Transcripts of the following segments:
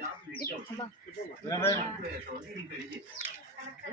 你好吧？对，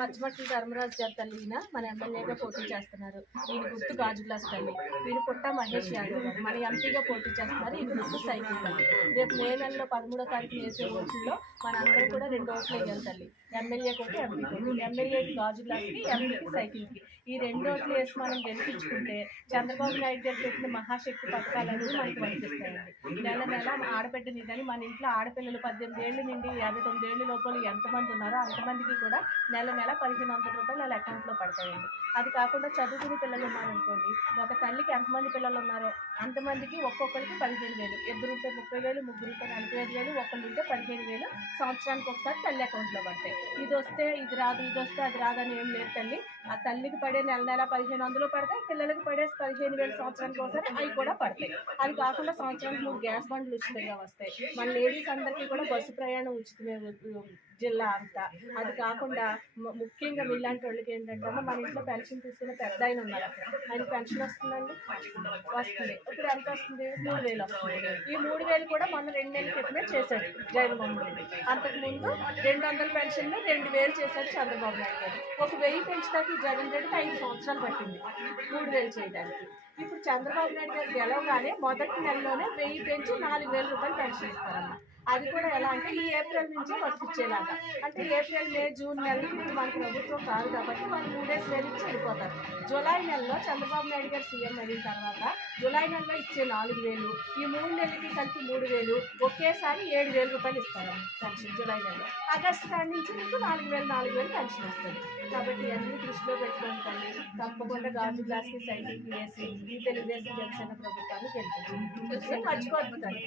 మధ్యమట్టి ధర్మరాజు గారి తల్లి ఈయన మన ఎమ్మెల్యేగా పోటీ చేస్తున్నారు. ఈయన గుర్తు గాజు గ్లాస్ తల్లి. ఈయన పుట్ట మహేష్ యాదవ్. మన ఎంపీగా పోటీ చేస్తున్నారు ఈయన గుర్తు సైకిల్ తల్లి. రేపు మే నెలలో పదమూడో తారీఖు వేసే ఓట్లలో మన కూడా రెండు ఓట్లు వేయాలి తల్లి. ఎమ్మెల్యే ఒకటి ఎంపీ. ఎమ్మెల్యేకి గాజు గ్లాస్కి ఎంపీకి సైకిల్కి ఈ రెండు ఓట్లు వేసి మనం గెలిపించుకుంటే చంద్రబాబు నాయుడు గారు పెట్టిన మహాశక్తి పథకాలన్నీ మనకి వర్తిస్తాయండి. నెల నెల ఆడబిడ్డ నిధని మన ఇంట్లో ఆడపిల్లలు పద్దెనిమిది ఏళ్ళు నుండి యాభై తొమ్మిది ఏళ్ళు లోపల ఎంతమంది ఉన్నారో అంతమందికి కూడా నెల నెల పదిహేను వందల రూపాయలు వాళ్ళ అకౌంట్లో పడతాయండి. అది కాకుండా చదువుకునే పిల్లలు ఉన్నారనుకోండి ఒక తల్లికి ఎంతమంది పిల్లలు ఉన్నారో అంతమందికి ఒక్కొక్కరికి పదిహేను వేలు ఇద్దరు ఉంటే ముప్పై వేలు ముగ్గురు ఉంటే నలభై ఐదు వేలు ఒకళ్ళు ఉంటే పదిహేను వేలు సంవత్సరానికి ఒకసారి తల్లి అకౌంట్లో పడతాయి. ఇది వస్తే ఇది రాదు ఇది వస్తే అది రాదని ఏం లేదు తల్లి. ఆ తల్లికి పడే నెల నెల పదిహేను వందలు పడతాయి పిల్లలకి పడే పదిహేను వేలు సంవత్సరానికి ఒకసారి అవి కూడా పడతాయి. అది కాకుండా సంవత్సరానికి మూడు గ్యాస్ బండ్లు ఉచితంగా వస్తాయి. మన లేడీస్ అందరికీ కూడా బస్సు ప్రయాణం ఉచితమే జిల్లా అంతా. అది కాకుండా ముఖ్యంగా మీలాంటి వాళ్ళకి ఏంటంటే మన ఇంట్లో పెన్షన్ తీసుకున్న పెద్ద ఆయన ఉన్నారు ఆయన పెన్షన్ వస్తుందండి? వస్తుంది. ఇప్పుడు ఎంత వస్తుంది? మూడు వేలు వస్తుంది. ఈ మూడు వేలు కూడా మొన్న రెండు నెలల క్రితమే చేశాడు జగన్మోహన్ రెడ్డి అంతకుముందు రెండు వందల పెన్షన్ రెండు వేలు చేశాడు చంద్రబాబు నాయుడు గారు. ఒక వెయ్యి పెంచడానికి జగన్ రెడ్డికి ఐదు సంవత్సరాలు పట్టింది మూడు వేలు చేయడానికి. ఇప్పుడు చంద్రబాబు నాయుడు గారు గెలవగానే మొదటి నెలలోనే వెయ్యి పెంచి నాలుగు వేల రూపాయలు పెన్షన్ ఇస్తారన్నమాట. అది కూడా ఎలా అంటే ఈ ఏప్రిల్ నుంచి వర్తించేలాగా అంటే ఏప్రిల్ మే జూన్ నెలలో మన ప్రభుత్వం కాదు కాబట్టి వాళ్ళు మూడేసి వేలు ఇచ్చి వెళ్ళిపోతారు. జూలై నెలలో చంద్రబాబు నాయుడు గారు సీఎం అయిన తర్వాత జూలై నెలలో ఇచ్చే నాలుగు వేలు ఈ మూడు నెలలకి కలిపి మూడు వేలు ఒకేసారి ఏడు వేల రూపాయలు ఇస్తారు పెన్షన్ జూలై నెలలో. ఆగస్టు కాడి నుంచి మీకు నాలుగు వేలు నాలుగు వేలు పెన్షన్ వస్తుంది. కాబట్టి అన్ని దృష్టిలో పెట్టుకోండి. తప్పకుండా గాజు గ్లాస్కి సైకిల్కి వేసి ఈ తెలుగుదేశం జనసేన ప్రభుత్వాన్ని గెలిపించింది మర్చిపోతుంది తల్లి